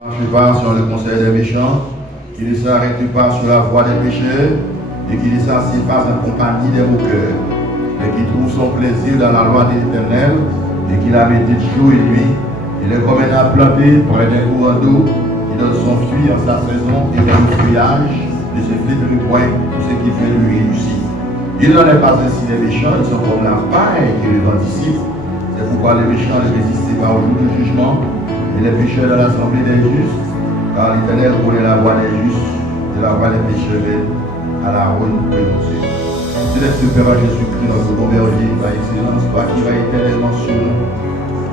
marche pas sur le conseil des méchants, qu'il ne s'arrête pas sur la voie des pécheurs, et qu'il ne s'assied pas en compagnie des moqueurs, mais qui trouve son plaisir dans la loi de l'Éternel, et qu'il la médite jour et nuit. Il est comme un arbre planté près d'un courant d'eau, qui donne son fruit en sa saison et dans le feuillage, ne se flétrit point tout ce qui fait lui réussir. Il n'en est pas ainsi des méchants, ils sont comme la paille qui les anticipe. C'est pourquoi les méchants ne résistent pas au jour du jugement, et les pécheurs dans l'assemblée des justes, car l'Éternel connaît la voie des justes, et la voie des pécheurs à la ruine prononcée. Céleste Père Jésus-Christ, notre bon berger, par excellence, toi qui vas éternellement sur nous,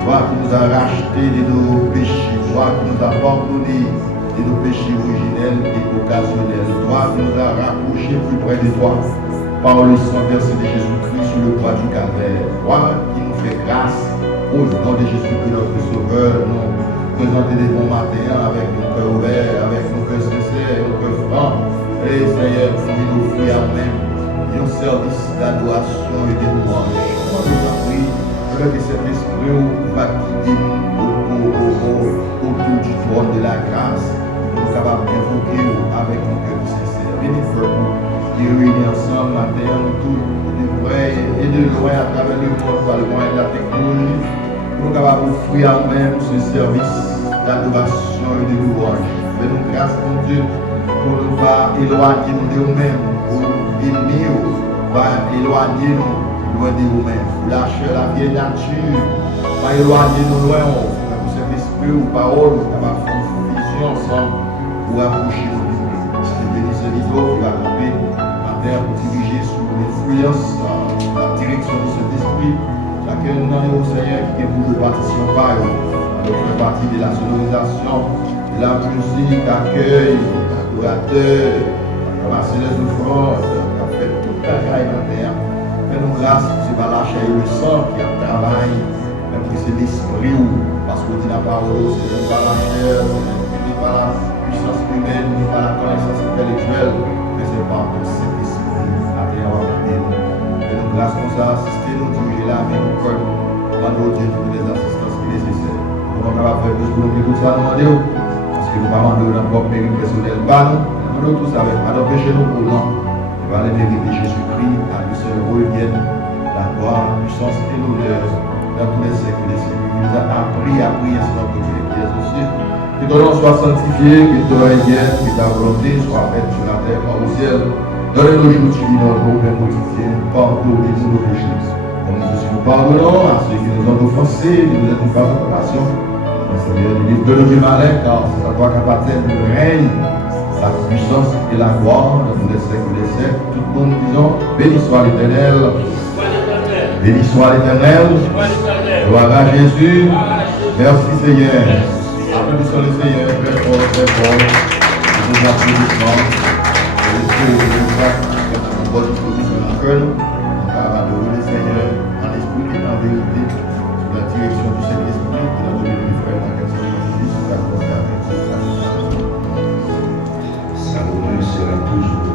toi qui nous as rachetés de nos péchés, toi qui nous as pardonné de nos péchés originels et occasionnels, toi qui nous as rapprochés plus près de toi, par le sang versé de Jésus-Christ sur le croix du Calvaire, toi qui nous fais grâce au nom de Jésus-Christ, notre Sauveur, nous présenter des bons matins avec nos cœurs ouverts, avec nos cœurs sincères, nos cœurs francs. Et Seigneur, nous offrir à nous-mêmes un service d'adoration et de louange. On nous en prie, que cet esprit va guider nous autour du trône de la grâce. Nous sommes capables d'invoquer avec nos cœurs sincères. Bénis nous qui réunissons ensemble matin, tout de près et de loin à travers le monde par le moyen de la technologie. Nous sommes capables d'offrir à nous-mêmes ce service d'adoration et de louange. Fais-nous grâce, mon Dieu, pour ne pas éloigner nous de nous-mêmes, pour venir, pas éloigner nous loin de nous-mêmes. Pour lâcher la vieille nature, pas éloigner nous loin, pour cet esprit ou parole, nous avons fait une vision ensemble pour approcher nous. Je bénis ce vidéo qui va camper à terre pour diriger sous l'influence, la direction de cet esprit, laquelle nous avons au Seigneur qui est pour nous participants par nous fait partie de la sonorisation, de la musique, accueil, adorateur, ramasser les offrandes, qui a fait tout le travail dans la terre. Fais-nous grâce pour ce pas la chair et le sang qui a travaillé, mais pour c'est l'esprit, parce que dit la parole, c'est pas la chair, c'est pas la puissance humaine, ni pas la connaissance intellectuelle, mais c'est par cet esprit à terre à nous. Fais-nous grâce pour ça, assister nous, diriger la vie, nous cœur, rendre Dieu toutes les assistances qui nécessaires. Nous sommes capables de faire plus pour nous tout ça, nous demandons, parce que nous ne pouvons pas demander notre propre mérite personnel, pas nous, nous demandons tout ça avec, pas d'empêcher-nous pour nous. Et par les mérites de Jésus-Christ, à lui seul revienne la gloire, la puissance et l'honneur dans tous les siècles des siècles. Il nous a appris à prier sur notre Dieu qui est aussi. Que ton nom soit sanctifié, que ton règne vienne, que ta volonté soit faite sur la terre comme au ciel. Donne-nous aujourd'hui notre pain quotidien, pardonnez-nous nos péchés. Comme nous aussi nous pardonnons à ceux qui nous ont offensés, qui nous ont pas de compassion. Seigneur, livre-nous du malin, car c'est à toi qu'appartient le règne, la puissance et la gloire dans tous les siècles des siècles. Tout le monde disons, béni soit l'Éternel. Béni soit l'Éternel. Gloire à Jésus. Merci Seigneur. Applaudissons le Seigneur, très fort, très fort. Nous vous applaudissons. L'esprit de nous bonne disposition dans le cœur. Nous avons adoré le Seigneur en esprit et en vérité, sous la direction du Saint-Esprit, de la domine du frère dans lequel Jésus sous la gloire avec Salomon sera toujours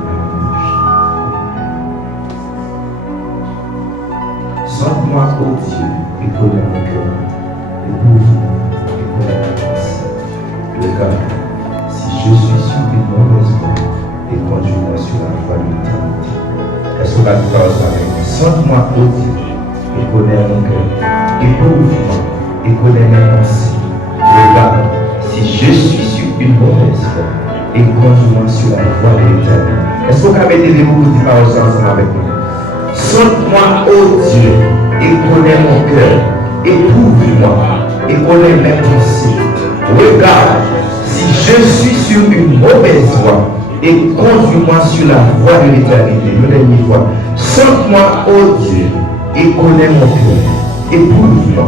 Sente-moi, ô Dieu, et connais mon cœur, et ouvre-moi, et connais ma pensée. Regarde, si je suis sur une mauvaise voie, et conduis-moi sur la voie de l'éternité. Est-ce qu'on va dire ça avec moi? Sente-moi, ô Dieu, et connais mon cœur, et ouvre-moi, et connais mes pensées. Regarde, si je suis sur une mauvaise voie, et conduis-moi sur la voie de l'éternité. Est-ce qu'on va mettre les mots de paroles ensemble avec nous? Sente-moi, ô Dieu, et connais mon cœur, éprouve-moi, et connais mes pensées. Regarde, si je suis sur une mauvaise voie, et conduis-moi sur la voie de l'éternité. Une dernière fois. Sente-moi, ô Dieu, et connais mon cœur, éprouve-moi,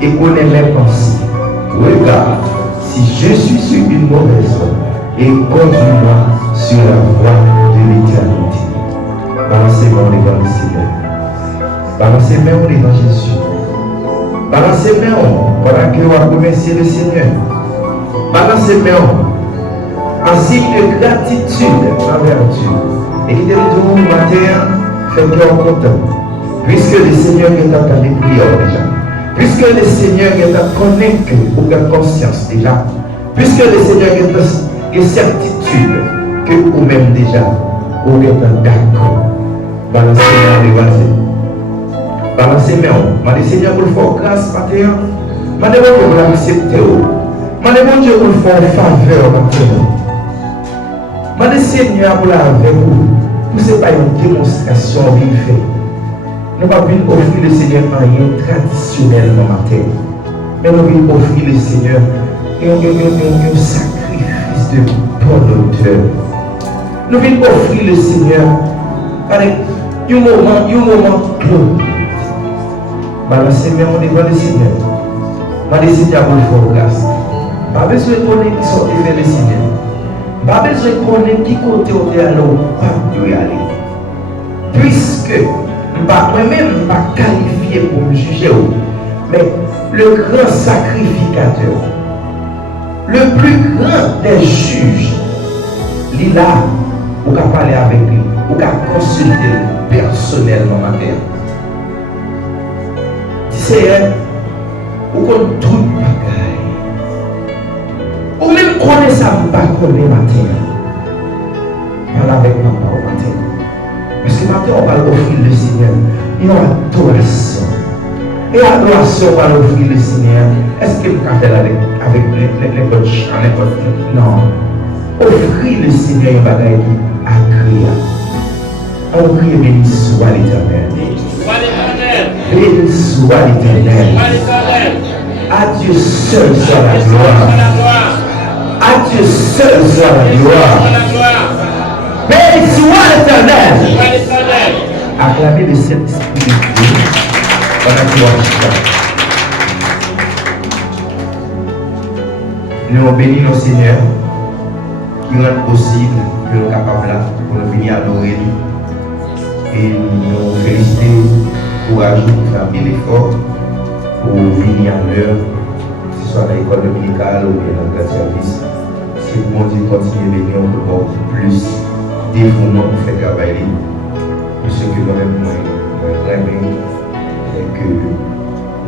et connais mes pensées. Regarde, si je suis sur une mauvaise voie, et conduis-moi sur la voie de l'éternité. Balancez-moi devant le Seigneur. Balancez-moi devant Jésus. Balancez-moi pendant que vous remerciez le Seigneur. Balancez-moi en signe de gratitude envers Dieu. Et qui te dit matin, fait cœur content. Puisque le Seigneur est entendu prière déjà. Puisque le Seigneur est à connaître ou de conscience déjà. Puisque le Seigneur a une certitude que vous-même déjà, vous êtes d'accord. Balancez les mains, balancez les mains. Je dis Seigneur, pour faire grâce, matin. Je demande pour l'accepter. Je demande Dieu pour faire faveur, matin. Je dis Seigneur, pour la avec vous. Ce n'est pas une démonstration bien faite. Nous ne pouvons pas offrir le Seigneur rien traditionnellement matin. Mais nous voulons offrir le Seigneur un sacrifice de bonne odeur. Nous voulons offrir le Seigneur avec un moment clos. Balancez mes mains devant le Seigneur. Je dis Seigneur pour le faire grâce. Pas besoin de connaître qui sont vers le Seigneur. Pas besoin de connaître qui côté on est allé ou pas y aller. Puisque moi-même pas qualifié pour me juger, mais le grand sacrificateur, le plus grand des juges, il est là, vous pouvez parler avec lui, vous pouvez consulter personnellement ma terre. Seigneur, vous connaissez tout le bagaille. Ou même connaissez ça, vous ne connaissez pas ma terre. Parle avec papa au matin. Parce que matin, on va offrir le Seigneur une adoration. Et l'adoration, on va offrir le Seigneur. Est-ce que vous pouvez faire avec les autres chants? Non. Offrir le Seigneur une bagaille agréable. On crie béni soit l'Éternel. Béni soit l'Éternel. À Dieu seul soit la gloire. À Dieu seul soit la gloire. Béni soit l'Éternel. Acclamez le Saint-Esprit de Dieu pendant que nous bénissons nos Seigneurs qui rendent possible que nous sommes capables pour nous venir adorer et nous féliciter, courageux pour faire bien l'effort pour venir à l'heure, que ce soit dans l'école dominicale ou bien dans le service. Si vous bon Dieu continue à venir, on peut avoir plus dévouement pour faire travailler. Pour ce que moi-même, moi, et que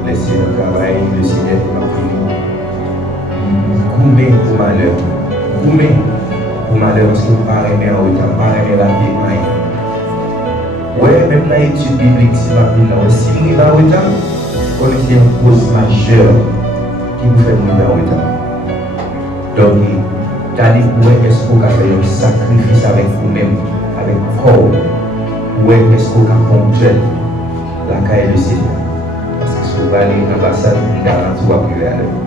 laisser le travail, le Seigneur m'a pris. Goumé pour malheur. Goumé pour malheur parce que vous ne parlez pas en retard, pas aimer la vie. Ouais, même dans l'étude biblique, si vous êtes en retard, vous connaissez une cause majeure qui vous fait mourir en retard. Donc, est-ce que vous avez fait un sacrifice avec vous-même, avec corps? Ou est-ce que vous avez ponctuel la caille de Seigneur? Parce que si vous allez dans l'ambassade, vous garantit à prier à l'heure.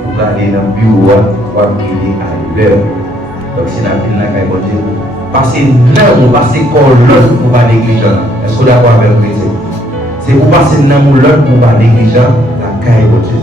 Vous allez dans le bureau, vous allez prier à l'heure. Donc si vous avez la caille de Dieu, passez dans ou passez corps l'autre pour pas négligent. Est-ce que vous êtes d'accord avec le président? C'est pour passer dans ou l'autre pour pas négligent la caille de Dieu.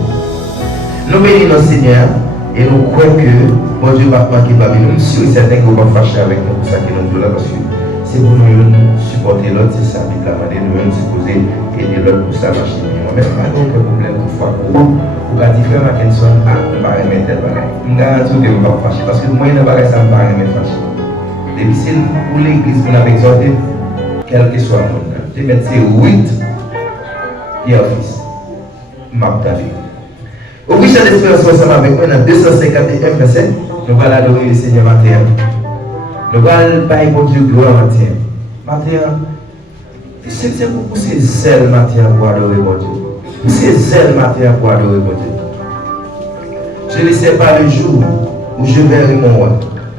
Nous bénissons le Seigneur et nous croyons que mon Dieu va manquer pas. Nous sommes certains que vous ne fâcher avec nous pour ça que nous sommes là parce que c'est pour nous supporter l'autre, c'est ça, la manière de nous supposer aider l'autre pour ça marcher bien. Moi-même, pas aucun problème toutefois pour vous. Vous avez dit, frère Mackinson, je ne vais pas remettre tel bagage. Je me garantis que je ne vais pas fâcher parce que moi, il y a un bagage, ça ne va pas remettre fâcher. Et puis, c'est pour l'église qu'on a exhorté, quel que soit le monde. Je vais mettre 8 et office. M'abdaler. Au bout de cette expérience ensemble avec moi, dans 251 verset, nous allons adorer le Seigneur matin. Nous allons bailler pour Dieu gloire matin. Matin, c'est pour pousser zèle matin pour adorer mon Dieu. Pousser zèle matin pour adorer mon Dieu. Je ne sais pas le jour où je verrai mon roi,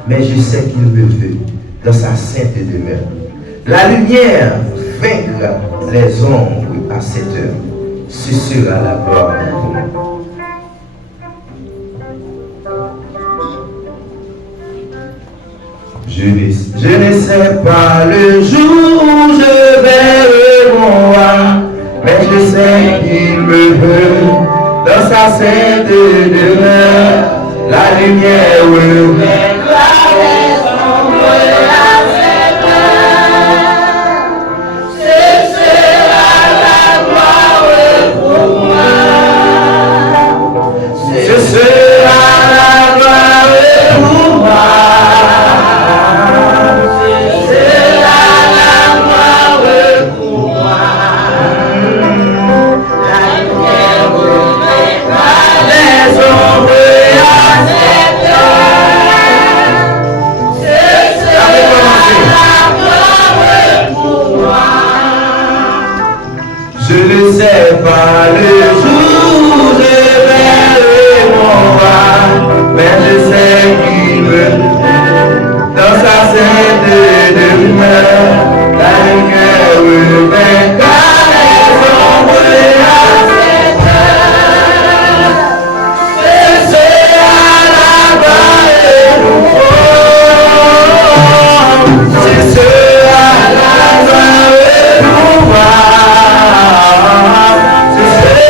mais je sais qu'il me veut dans sa sainte demeure. La lumière vaincra les ombres à cette heure. Ce sera la gloire pour nous. Je ne sais pas le jour où je verrai mon roi, mais je sais qu'il me veut dans sa sainte demeure. La lumière vaincra les ombres à cette heure. Ce sera la gloire pour moi. Ce sera la gloire pour moi. Let's go, le jour je verrai mon roi, mais je sais qu'il me dans sa sainte demeure, la lumière vaincra les ombres et la terre. Ce sera là-bas et nous ce sera là-bas et nous ce sera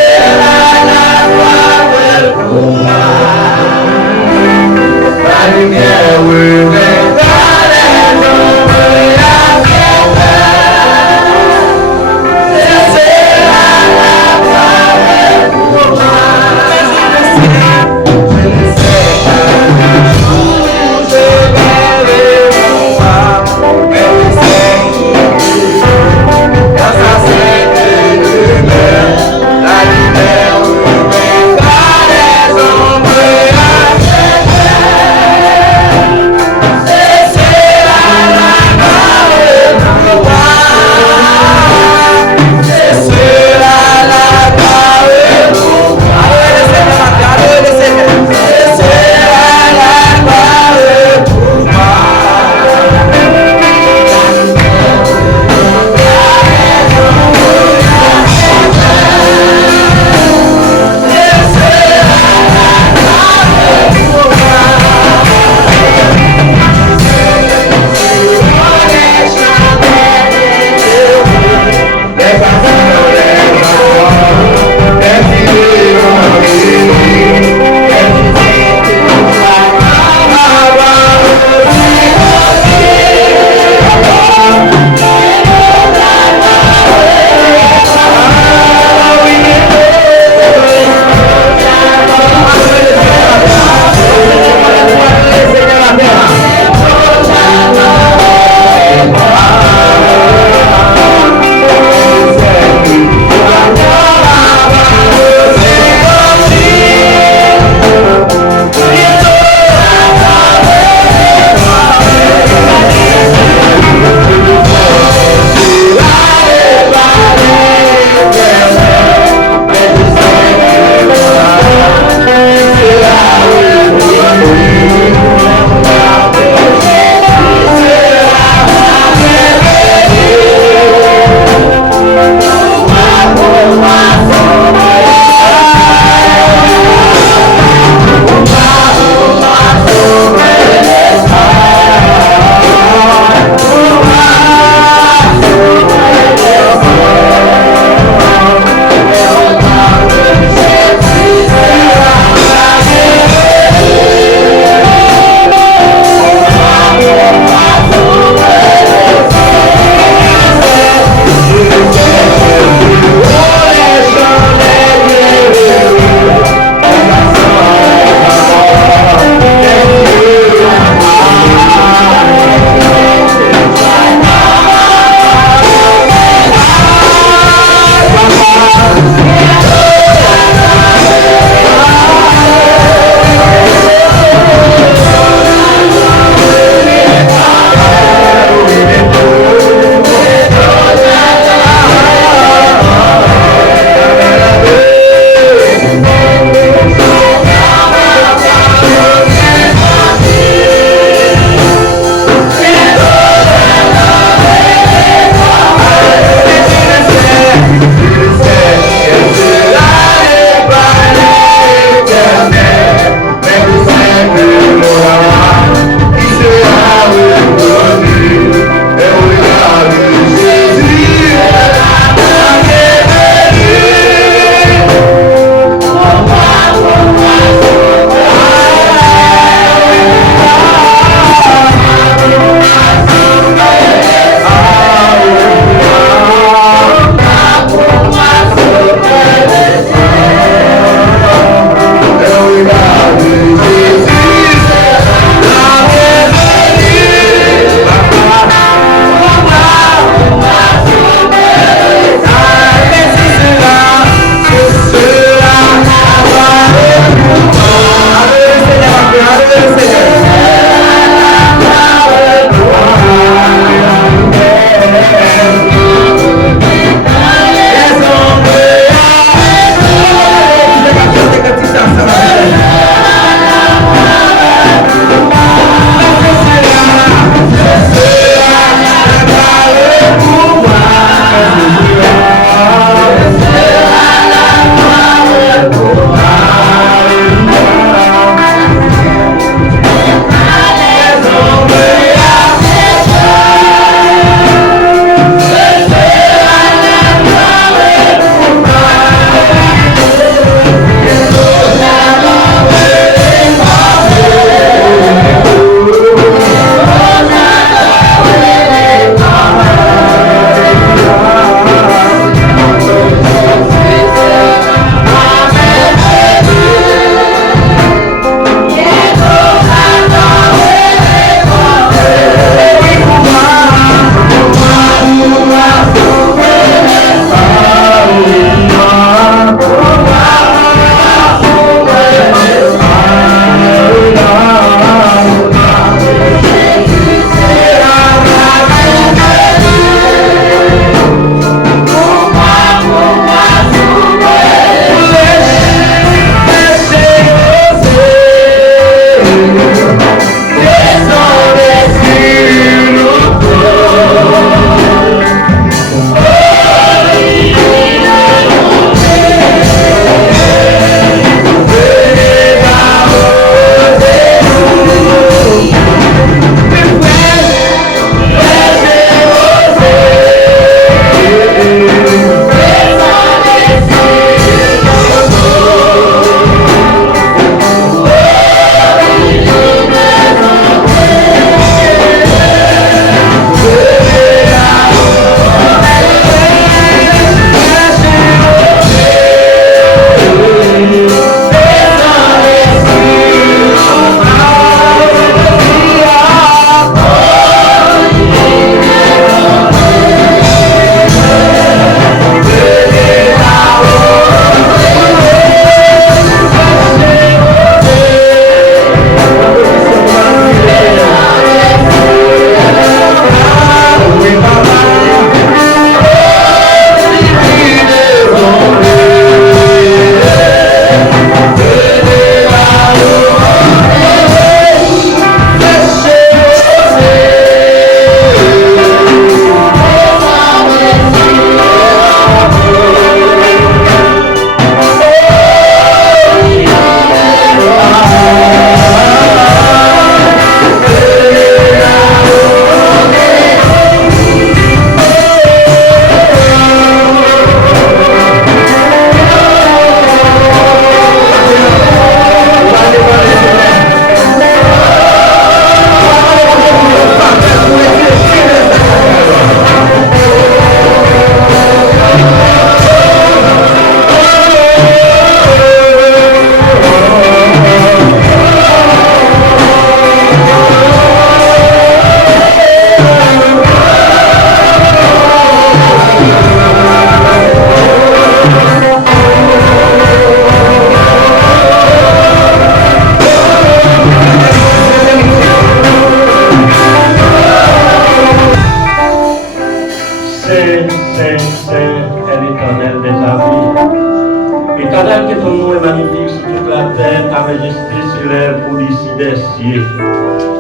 des cieux.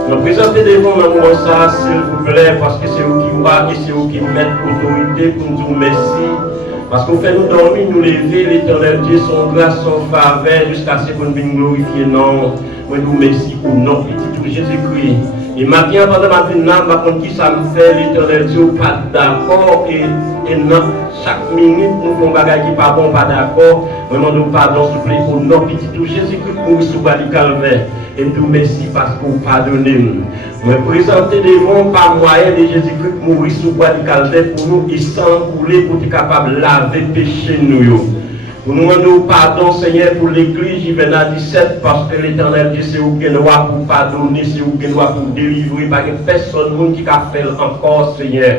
Nous présentons devant nous ça, s'il vous plaît, parce que c'est vous qui voyez et c'est vous qui mettez autorité pour nous dire merci. Parce qu'on fait nous dormir, nous lever, l'Éternel Dieu, son grâce, son faveur, jusqu'à ce qu'on vienne glorifier. Non, moi nous merci pour nous, petit Jésus-Christ. Et maintenant, pendant ma vie, je ne sais qui ça me fait, l'Éternel Dieu, pas d'accord. Et non, chaque minute, nous faisons des choses qui ne sont pas bon, pas d'accord. Vraiment, nous pardon, s'il vous plaît, pour nous, petit Jésus-Christ, pour sous le calvaire. Et nous merci parce que vous pardonnez nous. Nous présenter devant par moyen de Jésus-Christ mourir sous bois du calvaire pour nous et sans couler pour être capable de laver péché nous. Pour nous demander pardon Seigneur pour l'église Juvenal 17 parce que l'Éternel Dieu c'est vous qui nous a pour pardonner, c'est vous qui nous a pour délivrer, pas que personne qui a fait encore Seigneur.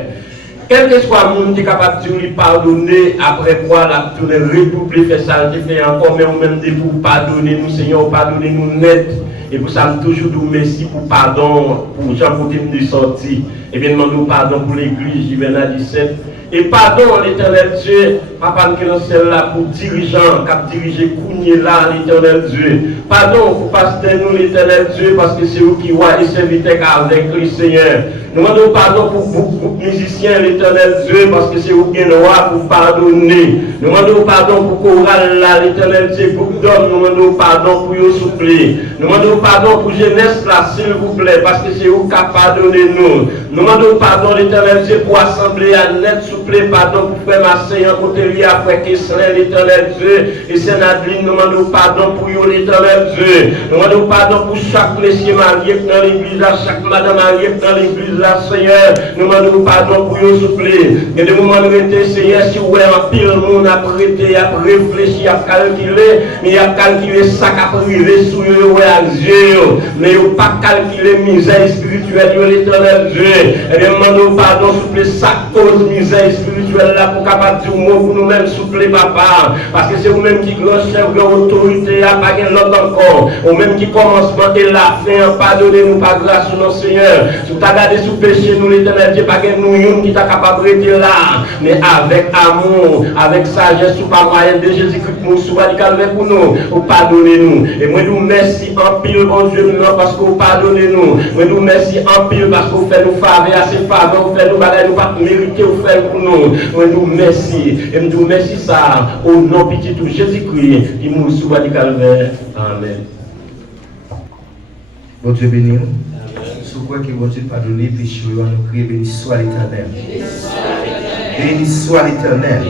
Quel que soit le monde qui est capable de lui pardonner, après quoi la tourner redoubler, faire ça, fait encore, mais on même dit pour pardonner nous Seigneur, pardonner nous net. Et pour ça, nous toujours nous merci pour pardon, pour Jean pour nous sortir. Et bien, nous pardon pour l'église Juvenal 17. Et pardon l'Éternel Dieu, papa qui est celle-là pour dirigeant, qui dirige Kounier là, l'Éternel Dieu. Pardon pour pasteur nous, l'Éternel Dieu, parce que c'est vous qui voyez et servitez avec le Seigneur. Nous demandons pardon pour beaucoup de musiciens, l'Éternel Dieu, parce que c'est vous qui nous pour pardonner. Nous demandons pardon pour chorale là, l'Éternel Dieu, groupe d'hommes, nous demandons pardon pour vous souffler. Nous demandons pardon pour jeunesse là, s'il vous plaît, parce que c'est vous qui pardonnez nous. Nous demandons pardon, l'Éternel Dieu, pour assembler à net souffler, pardon pour frère Marseille, en côté lui, après Kesselin, l'Éternel Dieu, et Saint-Adeline, nous demandons pardon pour vous, l'Éternel Dieu. Nous demandons pardon pour chaque monsieur marié dans l'église, chaque madame mariée dans l'église. Seigneur, nous demandons pardon pour vous souffler. Et de moments de Seigneur, si vous avez un pile monde à prêter, à réfléchir, à calculer, mais à calculer ça qui a privé sous eux, à Dieu. Mais vous pas calculer misère spirituelle de l'Éternel Dieu. Et nous demandons pardon, souffler sa cause misère spirituelle là pour capable dire mot pour nous-mêmes souffler, papa. Parce que c'est vous-même qui grand chef, grand autorité, à pas l'autre encore. Vous-même qui commencement et la fin, pardonnez-nous par grâce, non Seigneur. Si vous avez sous péché, nous l'Éternel Dieu, pas que nous qui t'a capable de rester là, mais avec amour, avec sagesse, sous par moyen de Jésus-Christ, nous sous le calvaire pour nous, pour pardonner nous. Et moi nous merci en pile, bon Dieu, non, parce que vous pardonnez nous. Moi nous merci en pile parce que vous faites nous faveur, assez faveur, vous faites nous bagaille, nous pas mériter, vous faites pour nous. Moi nous merci. Et nous merci ça au nom petit de Jésus-Christ, qui nous sous le calvaire. Amen. Bon Dieu béni. Sous quoi que bon Dieu pardonne péché, on nous crie béni soit l'Éternel. Béni soit l'Éternel.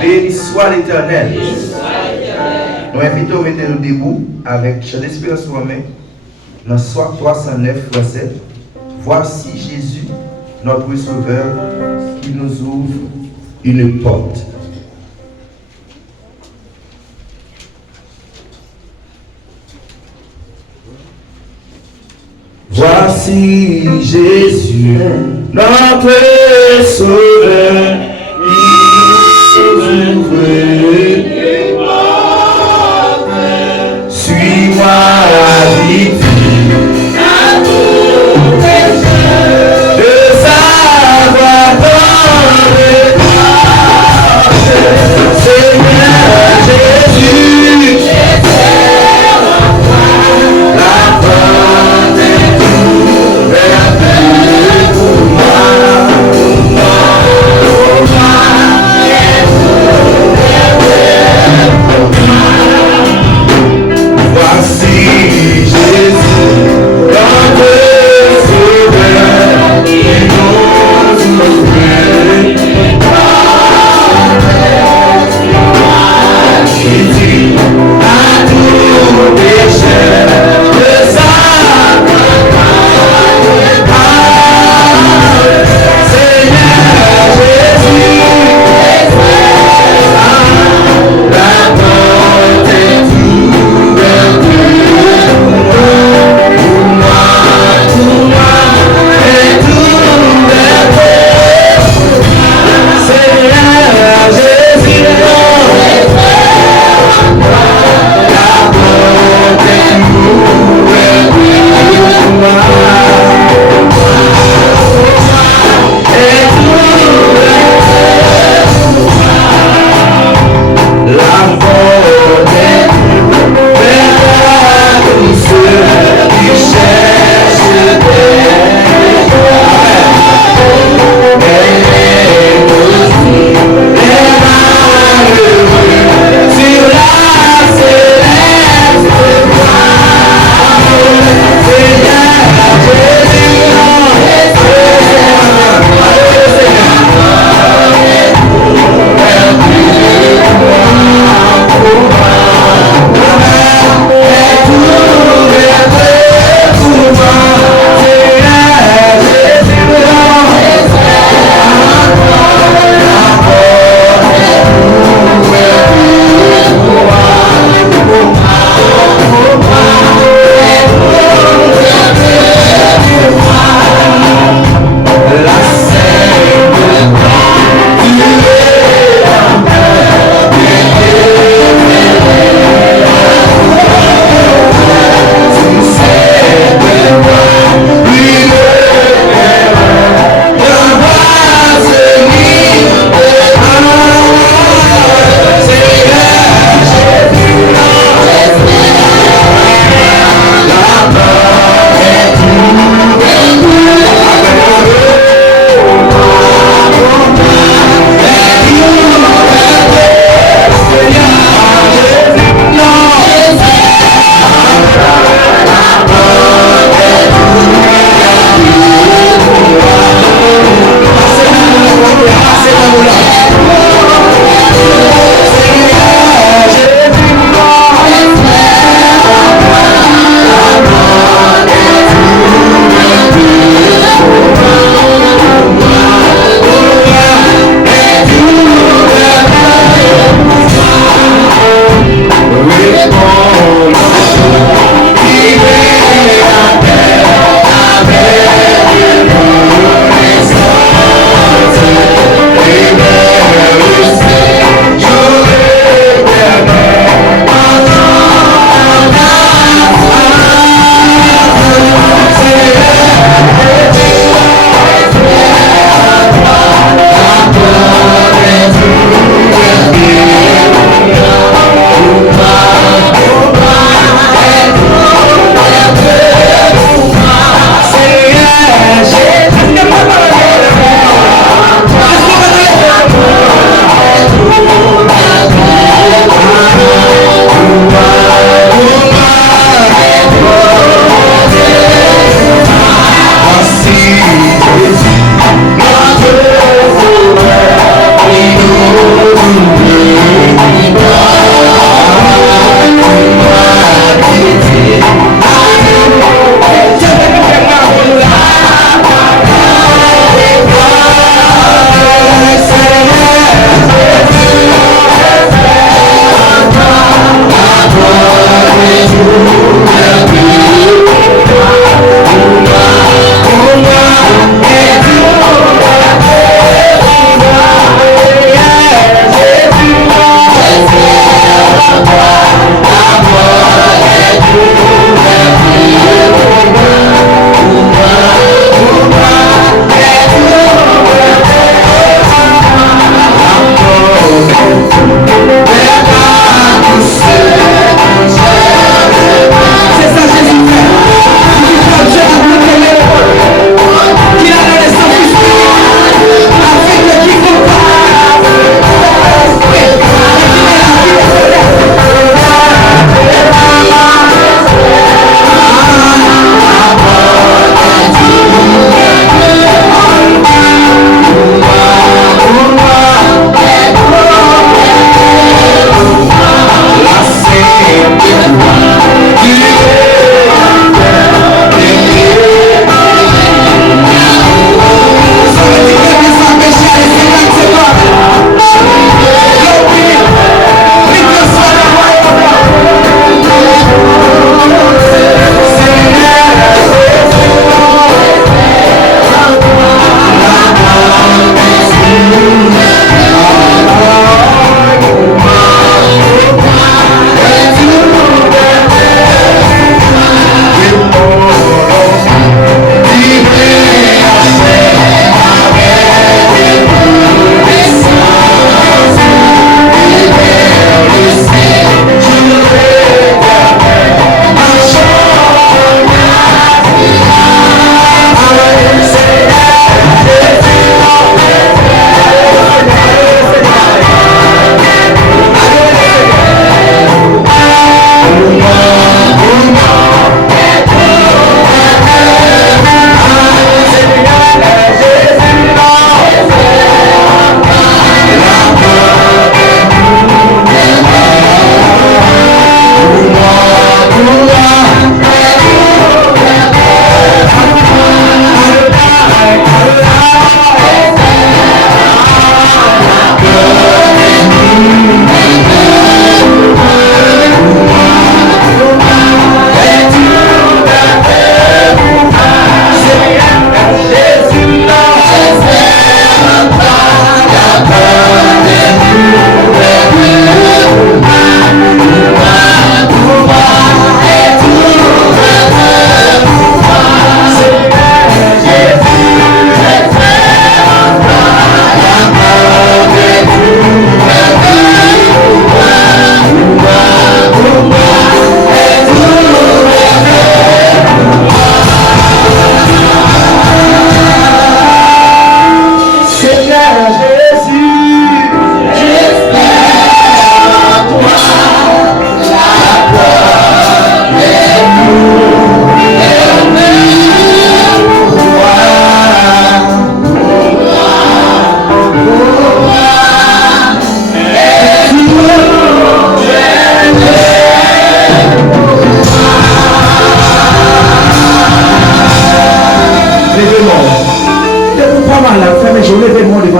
Béni soit l'Éternel. Nous invitons à mettre nous debout avec chant d'espérance moi-même dans Soir 309, verset. Voici Jésus, notre Sauveur, qui nous ouvre une porte. Voici Jésus, notre Sauveur, qui nous ouvre une porte. Suis-moi à vite, à tout péché, de savoir dans les portes. Seigneur Jésus, la porte est ouverte pour moi.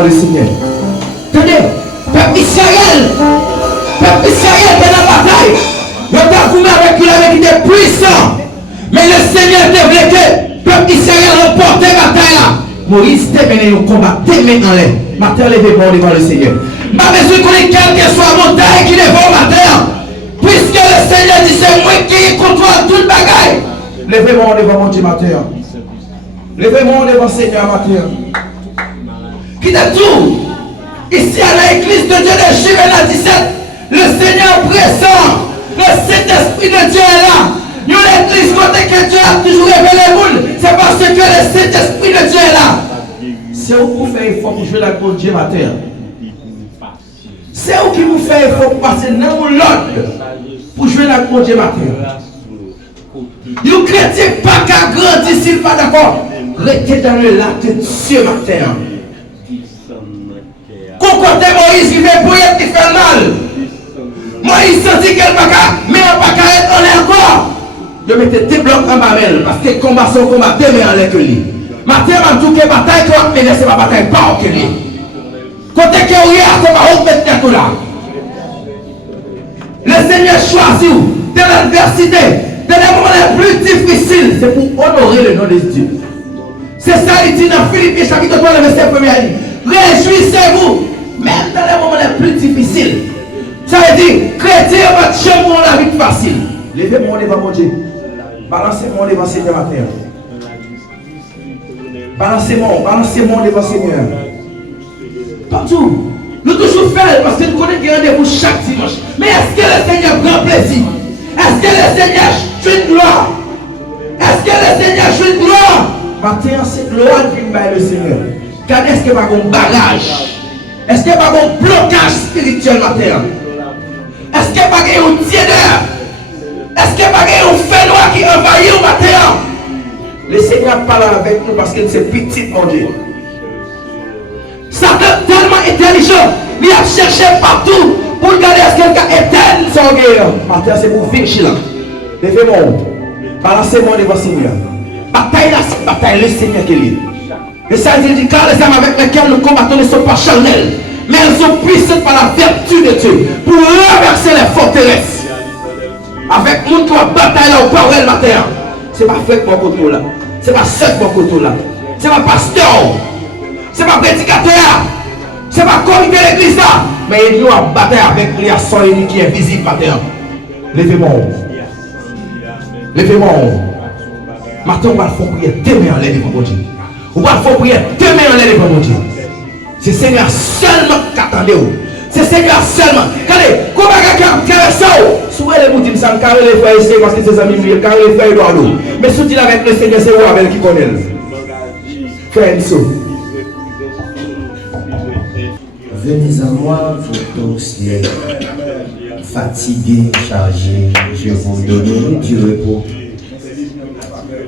devant le Seigneur. Tenez, peuple Israël, pendant la bataille, le parcours avec lui avait été puissant. Mais le Seigneur te voulait que le peuple Israël remporte la bataille là. Moïse te mené au combat, te mené en l'air. Matin, levez-moi devant le Seigneur. Ma besoin qu'on ait quelle que soit la montagne qui devant matin. Puisque le Seigneur dit c'est moi qui contrôle toute bagaille. Levez-moi devant mon Dieu matin. Levez-moi devant le Seigneur matin. Qui t'a tout. Ici à l'église de Dieu de Chivena 17, le Seigneur présent, le Saint-Esprit de Dieu est là. Nous l'église côté que Dieu a toujours révélé le monde, c'est parce que le Saint-Esprit de Dieu est là. C'est où vous faites effort pour jouer la pour Dieu matin. C'est où qui vous fait effort pour passer dans l'ordre pour jouer la pour Dieu matin. Vous chrétiens pas qu'à grandir s'il pas d'accord. Restez dans le lac de Dieu matin. Concordez Moïse qui fait bouillir qui fait mal. Moïse sentit qu'elle pas qu'à, mais elle pas qu'à être en l'air encore. Je mettais des blocs en barrel parce que combat son combat demain en l'air que lui. Matin, je dis que la bataille qu'on a menée, c'est ma bataille pas au lui. Côté que vous avez, c'est pas au mettre tout là. Le Seigneur choisit dans l'adversité, dans les moments les plus difficiles, c'est pour honorer le nom de Dieu. C'est ça, il dit dans Philippiens chapitre 3, le verset 1er. Réjouissez-vous, même dans les moments les plus difficiles. Ça veut dire, chrétien, votre chemin la vie facile. Levez-moi devant mon Dieu. Balancez-moi devant le Seigneur matin. Balancez-moi devant le Seigneur. Partout. Nous toujours faisons parce que nous connaissons qu'il y a rendez-vous chaque dimanche. Mais est-ce que le Seigneur prend plaisir? Est-ce que le Seigneur joue une gloire? Est-ce que le Seigneur joue une gloire? Matin, c'est gloire qui vient le Seigneur. Car est-ce qu'il n'y a pas un barrage? Est-ce qu'il n'y a pas un blocage spirituel matin? Est-ce qu'il n'y a pas un tiédeur? Est-ce qu'il n'y a pas un fait noir qui envahit au matin? Le Seigneur parle avec nous parce que c'est petit, mon Dieu. Satan tellement intelligent, il a cherché partout pour regarder est-ce que quelqu'un éteint son guerre. Matin, c'est pour vaincre là. Levez-moi. Balancez-moi devant le Seigneur. Bataille là, c'est bataille, le Seigneur qui est libre. Et ça, il dit, car les âmes avec lesquelles nous combattons ne sont pas charnelles, mais elles sont puissantes par la vertu de Dieu pour renverser les forteresses. Avec nous qui va bataille là au parole matin. C'est pas fait pour côté là. C'est pas seul pour côté là. C'est pas pasteur. C'est pas prédicateur. C'est pas comité de l'église là. Mais il nous a bataille avec les assoirs qui est visible matin. Levez-moi. Levez-moi. Maintenant, on va faire prier demain en l'air devant mon Dieu. On va faire prier demain en l'air devant mon Dieu. C'est Seigneur seulement qui attendait. C'est Seigneur seulement. Regardez, comment il y a ça? Souvent les boutiques, ça me carré les frères ici parce que c'est amis, carré les frères Eduardo. Mais si tu avec le Seigneur, c'est Wabel qui connaît. Frère Enso. Venez à moi, vous tous les fatigués, chargés, je vous donnerai du repos.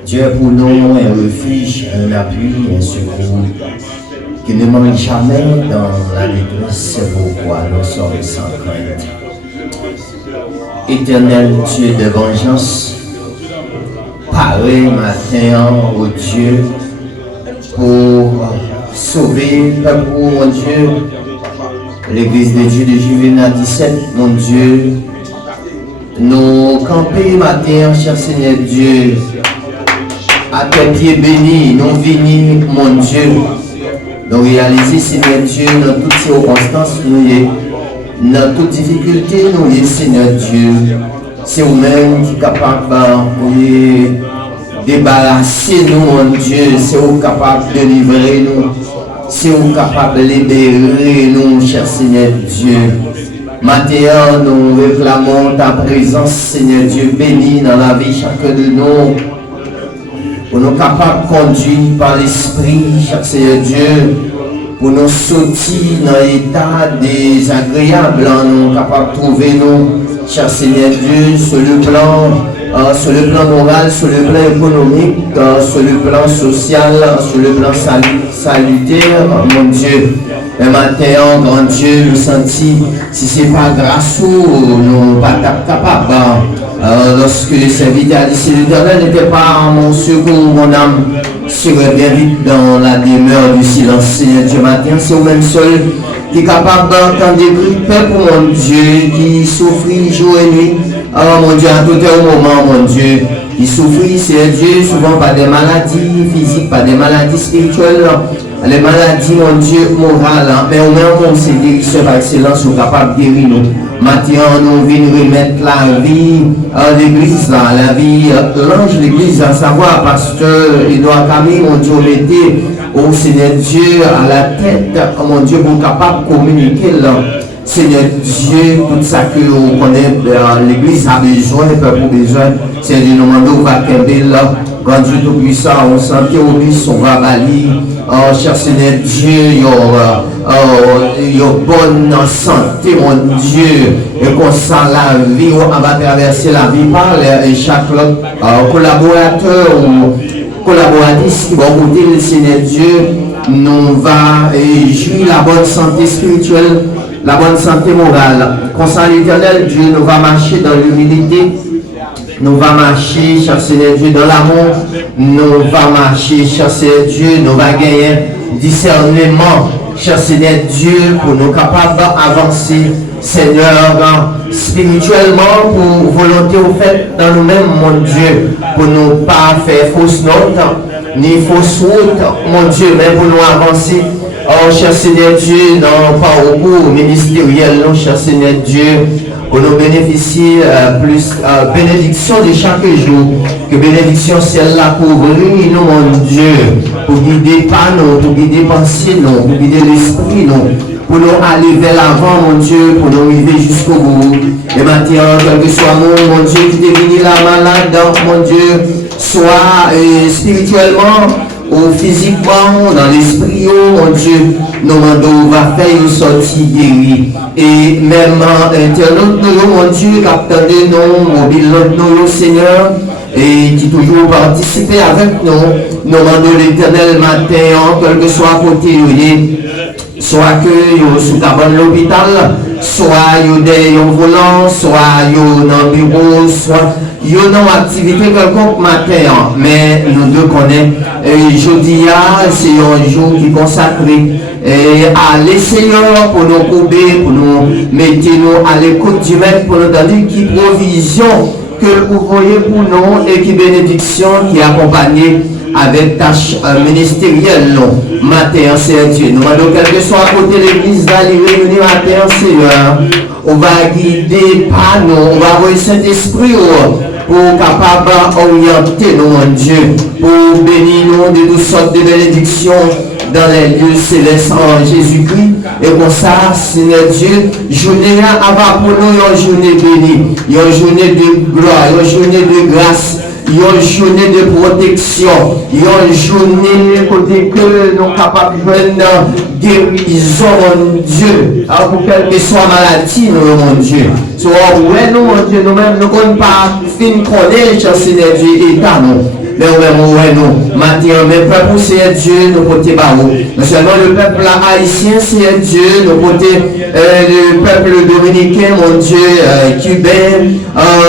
Dieu est pour nous un refuge, un appui, un secours, qui ne manque jamais dans la détresse, c'est pourquoi nous sommes sans crainte. Éternel Dieu de vengeance, parlez matin au Dieu pour sauver le peuple, mon Dieu, l'église de Dieu de Chivena 17, mon Dieu, nous camper matin, cher Seigneur Dieu, à tes pieds bénis, nous venir, mon Dieu, nous réaliser, Seigneur Dieu, dans toutes circonstances, nous dans toutes difficultés, nous, Seigneur Dieu, c'est vous-même qui est capable de débarrasser nous, mon Dieu, c'est vous capable de livrer nous, c'est vous capable de libérer nous, cher Seigneur Dieu. Maintenant, nous réclamons ta présence, Seigneur Dieu, béni dans la vie chacun de nous. Pour nous capables de conduire par l'Esprit, cher Seigneur Dieu, pour nous sortir dans l'état désagréable, nous capables de trouver nous, cher Seigneur Dieu, sur le plan moral, sur le plan économique, sur le plan social, sur le plan salutaire, mon Dieu. Un matin, grand Dieu, nous sentis, si ce n'est pas grâce à nous, nous ne sommes pas capables. Lorsque le serviteur d'ici l'Éternel n'était pas mon secours, mon âme, serait bien vite dans la demeure du silence. Seigneur Dieu, matin, c'est vous-même seul qui est capable d'entendre des cris de paix pour mon Dieu, qui souffre jour et nuit. Oh mon Dieu, à tout moment, mon Dieu, qui souffre, Seigneur Dieu, souvent par des maladies physiques, par des maladies spirituelles, les maladies, mon Dieu, morales, mais au moins, on s'est guérisseur par excellence, nous capable de guérir nous. Maintenant, nous venons remettre la vie à l'église, la vie, l'ange de l'église, à savoir, pasteur Edouard Camille, mon Dieu, mettez au Seigneur Dieu à la tête, mon Dieu, pour capable de communiquer là. Seigneur Dieu, tout ça que vous connaissez, l'église a besoin, le peuple a besoin, c'est de nous demander où va qu'elle là. Quand Dieu Tout-Puissant, on sentit au bis, on va balayer. Oh, cher Seigneur Dieu, il y a bonne santé, mon Dieu. Et qu'on sent la vie, on va traverser la vie par chaque collaborateur ou collaboratrice qui va goûter le Seigneur Dieu, nous va jouir la bonne santé spirituelle, la bonne santé morale. Concernant l'Éternel, Dieu nous va marcher dans l'humilité. Nous va marcher, cher Seigneur Dieu, dans l'amour. Nous va marcher, cher Seigneur Dieu, nous va gagner discernement, cher Seigneur Dieu, pour nous capables d'avancer, Seigneur, spirituellement, pour volonté au fait dans nous-mêmes, mon Dieu, pour ne pas faire fausse note, ni fausse route, mon Dieu, mais pour nous avancer. Oh, cher Seigneur Dieu, dans parcours ministériel, non, cher Seigneur Dieu, pour nous bénéficier plus bénédiction de chaque jour, que bénédiction celle-là couvrir nous, mon Dieu, pour guider pas nous, pour guider pensée nous, pour guider l'esprit nous, pour nous aller vers l'avant, mon Dieu, pour nous arriver jusqu'au bout. Et maintenant, quel que soit mon Dieu, qui devient la malade, mon Dieu, soit spirituellement, ou physiquement, dans l'esprit, oh mon Dieu, nos mandats va faire une sortie guérie. Et même internaute, nous, mon Dieu, capteur de nous, mobile, nous, Seigneur, et qui toujours participe avec nous, nous demandons l'Éternel matin, quel que soit côté, soit que vous sous la bonne l'hôpital, soit vous des volant, soit vous dans le bureau, soit vous dans activité quelconque matin, mais nous deux connaissons. Jeudi, c'est un jour qui est consacré à les Seigneur pour nous couper, pour nous mettre à l'écoute du Maître, pour nous donner qui provision que vous voyez pour nous et qui bénédiction qui est accompagnée avec tâche ministérielle, non. Matin, c'est Dieu. Nous demandons quel que soit à côté de l'église d'aller réunir matin, Seigneur. On va guider par nous, on va avoir Saint-Esprit pour capable orienter nous, mon Dieu, pour bénir nous de toutes sortes de bénédictions dans les lieux célestes en Jésus-Christ. Et comme ça, Seigneur Dieu, journée avant pour nous, une journée bénie, une journée de gloire, une journée de grâce, une journée de protection, une journée côté que nous sommes capables de joindre guérison, mon Dieu, pour quelle que soit maladie, nous, mon Dieu. Soit ouais, nous, mon Dieu, nous-mêmes, nous ne connaissons pas fin connaître, Seigneur Dieu, état, nous. Mais nous, maintenant, mais peuple, c'est Dieu, nous côté barreau. Non seulement le peuple haïtien, c'est Dieu, nous côté le peuple dominicain, mon Dieu, cubain,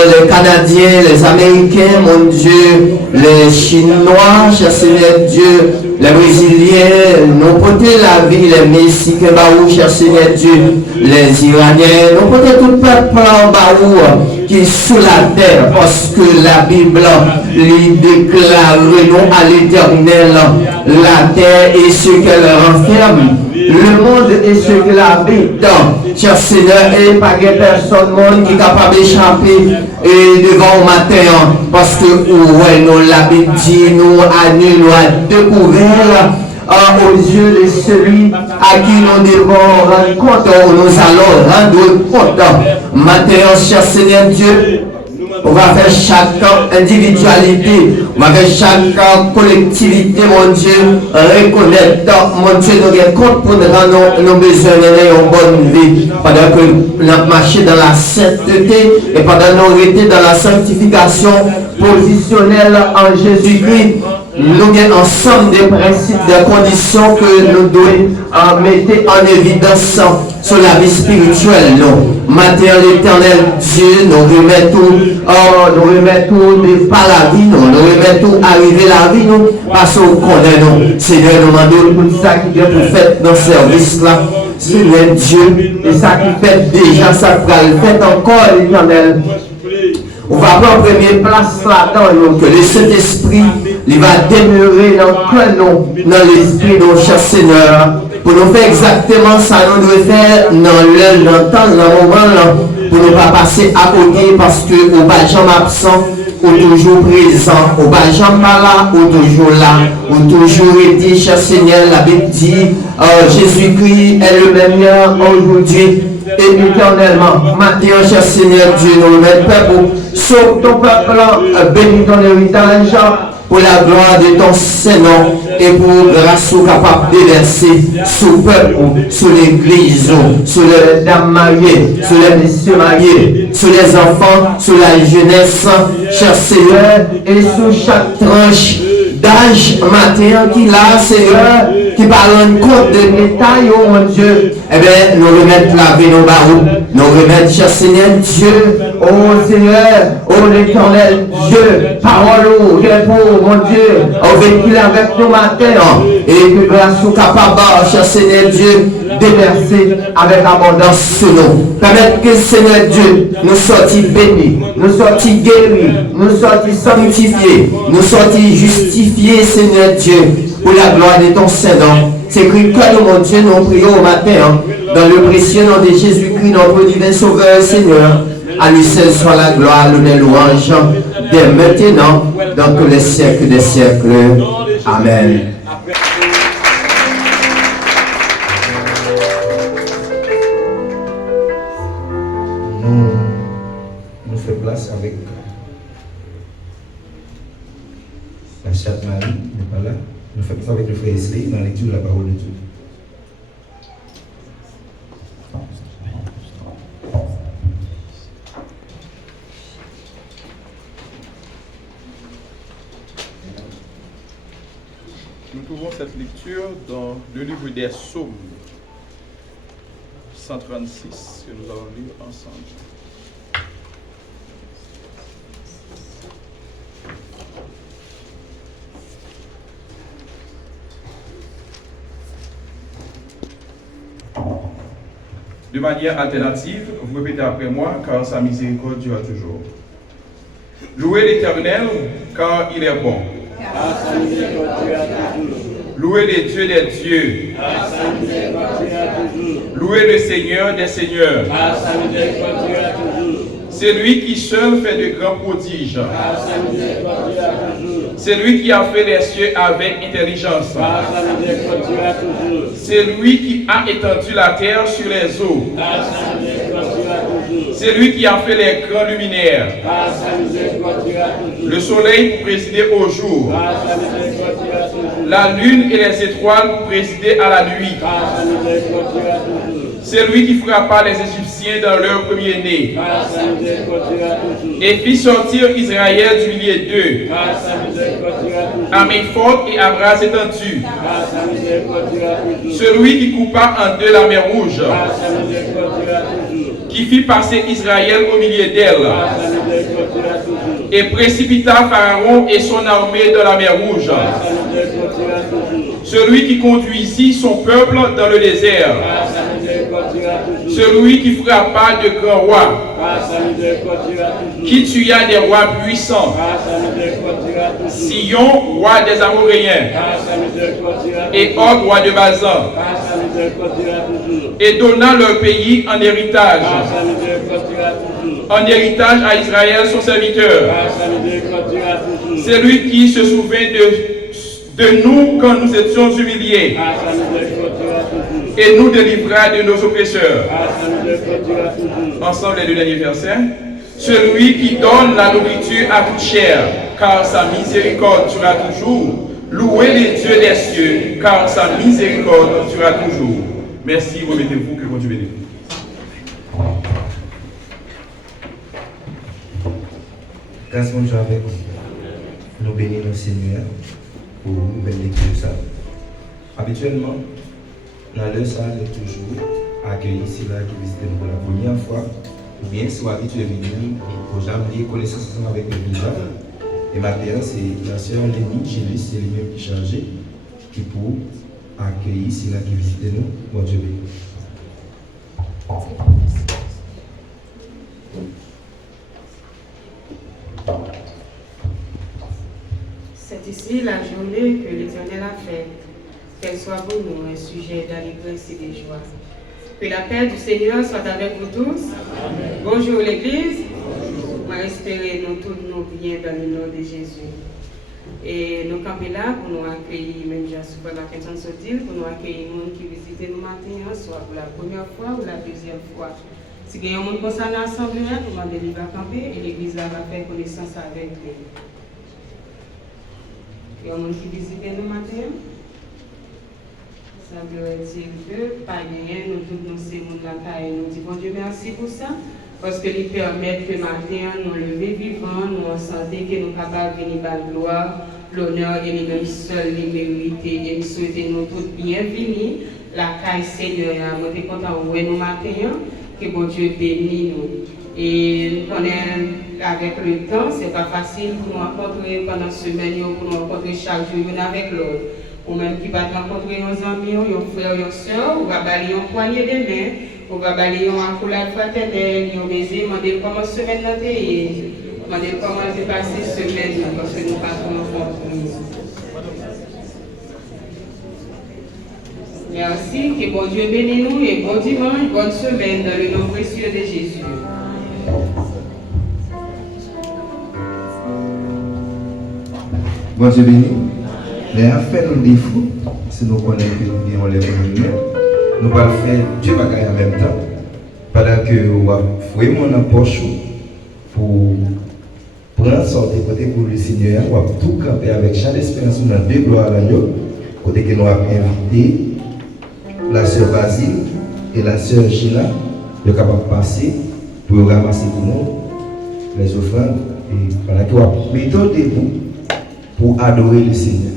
les Canadiens, les Américains, mon Dieu, les Chinois, cher Seigneur Dieu, les Brésiliens, nous côté la vie, les Mexicains, barreau, cher Seigneur Dieu, les Iraniens, nous côté tout le peuple en barreau qui est sous la terre, parce que la Bible lui déclare nous à l'Éternel, la terre et ce qu'elle renferme, le monde et ce qu'elle habite. Cher Seigneur, et pas de personne monde qui est capable d'échapper devant au matin, parce que ouais, nous la Bible dit, nous à nu, nous à découvert aux yeux de celui à qui nous devons rendre compte, nous allons rendre compte. Matin, cher Seigneur Dieu, on va faire chaque individualité, on va faire chaque collectivité, mon Dieu, reconnaître, mon Dieu, nous avons compte pour nous rendre nos besoins une bonne vie, pendant que nous avons marché dans la sainteté et pendant que nous avons été dans la sanctification positionnelle en Jésus-Christ. Nous avons ensemble des principes, des conditions que nous devons mettre en évidence sur la vie spirituelle. Matin, l'Éternel Dieu, nous remet tout par la vie, nous remet tout arriver la vie, nous, parce qu'on connaît nous. Seigneur, nous demandons tout ça qui vient pour faire dans ce service-là. Seigneur Dieu, et ça qui fait déjà, ça fait encore, l'Éternel. On va prendre première place là-dedans, que le Saint-Esprit, il va demeurer dans l'esprit de notre cher Seigneur. Pour nous faire exactement ça, nous devons faire dans le temps, dans le moment là, pour ne pas passer à côté parce que au bas jamais absent, ou toujours présent, au bas jamais pas là, ou toujours là, ou toujours été, cher Seigneur, la Bible dit, Jésus-Christ est le même hier, aujourd'hui et éternellement. Maintenant, cher Seigneur Dieu, nous remettons peuple, sauve ton peuple, bénis ton héritage, pour la gloire de ton Saint-Nom et pour grâce au capable de déverser sur le peuple, sur l'église, sur les dames mariées, sur les messieurs mariés, sur les enfants, sur la jeunesse, cher Seigneur, et sur chaque tranche d'âge matin qui là, Seigneur, qui parle compte de détails, oh mon Dieu, eh bien, nous remettons la vie nos barreaux, nous remettons, cher Seigneur Dieu, oh Seigneur, oh l'Éternel Dieu, parole, oh mon Dieu, on véhicule avec nous matin, et que grâce au capable, cher Seigneur Dieu, déverser avec abondance sur nous. Permettre que Seigneur Dieu nous sortit bénis, nous sortit guéris, nous sortit sanctifiés, nous sortit justifiés, Seigneur Dieu, pour la gloire de ton Saint-Nom. C'est que nous, mon Dieu, nous prions au matin, dans le précieux nom de Jésus-Christ, notre divin Sauveur, Seigneur. À lui seul soit la gloire, l'honneur, louange, dès maintenant, dans tous les siècles des siècles. Amen. Nous faisons place avec la chatte Marie, n'est pas là. Nous faisons place avec le frère Esley dans la lecture de la parole de Dieu. Nous trouvons cette lecture dans le livre des Psaumes 136 que nous allons lire ensemble. De manière alternative, vous répétez après moi, car sa miséricorde durera toujours. Louez l'Éternel, car il est bon. Louez les dieux des dieux. Louez le Seigneur des seigneurs. C'est lui qui seul fait de grands prodiges. C'est lui qui a fait les cieux avec intelligence. C'est lui qui a étendu la terre sur les eaux. C'est lui qui a fait les grands luminaires. Le soleil pour présider au jour. La lune et les étoiles pour présider à la nuit. C'est lui qui frappa les Égyptiens dans leur premier-né et fit sortir Israël du milieu d'eux, à main forte et à bras étendus. Celui qui coupa en deux la mer rouge, qui fit passer Israël au milieu d'elle, et précipita Pharaon et son armée dans la mer rouge. Celui qui conduisit son peuple dans le désert. Celui qui frappa de grands rois, qui tua des rois puissants, Sion, roi des Amoréens, et Og, roi de Bazan, et donna leur pays en héritage à Israël son serviteur. C'est lui qui se souvint de nous quand nous étions humiliés et nous délivra de nos oppresseurs. Ensemble les deux derniers versets. Celui qui donne la nourriture à toute chair, car sa miséricorde durera toujours. Louez les dieux des cieux, car sa miséricorde durera toujours. Merci, remettez-vous, que Dieu bénisse. Grâce mon Dieu avec nous. Nous bénissons le Seigneur pour une belle lecture ça. Habituellement, dans le salle de toujours, accueillir ceux-là qui visitent pour la première fois, ou bien soit habitué à venir pour jamais connaissance ensemble avec l'église. Et maintenant, c'est la sœur Lénie Gilles, c'est lui-même qui est chargé, qui pour accueillir ceux-là qui visitent nous. Bon Dieu béni. C'est ici la journée que l'Éternel a faite, qu'elle soit pour nous un sujet d'allégresse et de joie. Que la paix du Seigneur soit avec vous tous. Amen. Bonjour l'Église. On va espérer nous tous nos biens dans le nom de Jésus. Et nous campons là pour nous accueillir, même j'ai souvent la question de sortir, pour nous accueillir les gens qui visitent nous matin, soit pour la première fois ou la deuxième fois. Si il y a un monde comme ça dans l'assemblée, nous demandons de camper et l'Église va faire connaissance avec lui. Il y a un monde qui visite nous matin. Ça veut dire que, par rien, nous tous nous sommes là et nous disons, bon Dieu, merci pour ça, parce que nous permettent que matin, nous lever vivants, nous en santé, que nous sommes capables de venir par la gloire, l'honneur et les mêmes seuls, les mérités, et nous souhaitons nous tous bienvenus, la caille Seigneur, nous sommes contents de nous matin, que bon Dieu bénisse nous. Et nous connaissons avec le temps, ce n'est pas facile pour nous rencontrer pendant la semaine, pour nous rencontrer chaque jour, l'un avec l'autre. Ou même qui va rencontrer nos amis, nos frères, nos soeurs, ou va balayer en poignée de main, ou va balayer en accolade fraternelle, ou baiser, demander comment semaine n'a été, demander comment s'est passée semaine, parce que nous passons en rencontrer. Merci, que bon Dieu bénisse nous et bon dimanche, bonne semaine dans le nom précieux de Jésus. Bon Dieu béni. Mais à faire nos défauts, si nous connaissons que nous vivons les premiers, nous allons faire Dieu bagaille en même temps. Pendant que nous allons fouiller mon poche pour prendre sortie côté pour le Seigneur, nous allons tout camper avec chaque espérance dans deux gloires à l'agneau, côté que nous allons inviter la sœur Basile et la sœur Gina, de capable de passer pour ramasser pour nous les offrandes. Et pendant que nous allons mettre debout pour adorer le Seigneur.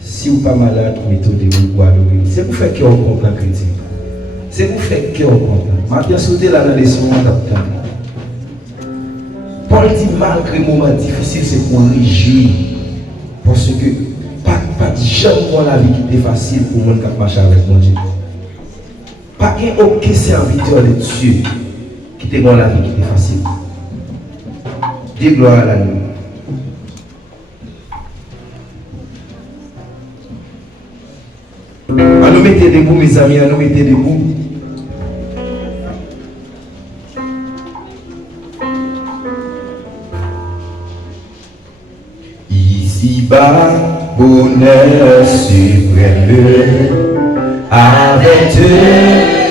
Si vous n'êtes pas malade, mettez-vous pour adorer. C'est pour faire qu'on comprend chrétien. C'est pour faire qu'on comprend. Maintenant, sautez là dans les leçons d'apprendre. Paul dit malgré les moments difficiles, c'est pour réjouir. Parce que pas jamais la vie qui est facile pour le monde qui marche avec mon Dieu. Pas aucun serviteur de Dieu qui te donne la vie qui est facile. Dis gloire à la nuit. À nous mettre debout, mes amis, à nous mettre debout. Ici-bas, bonheur suprême, avec Dieu.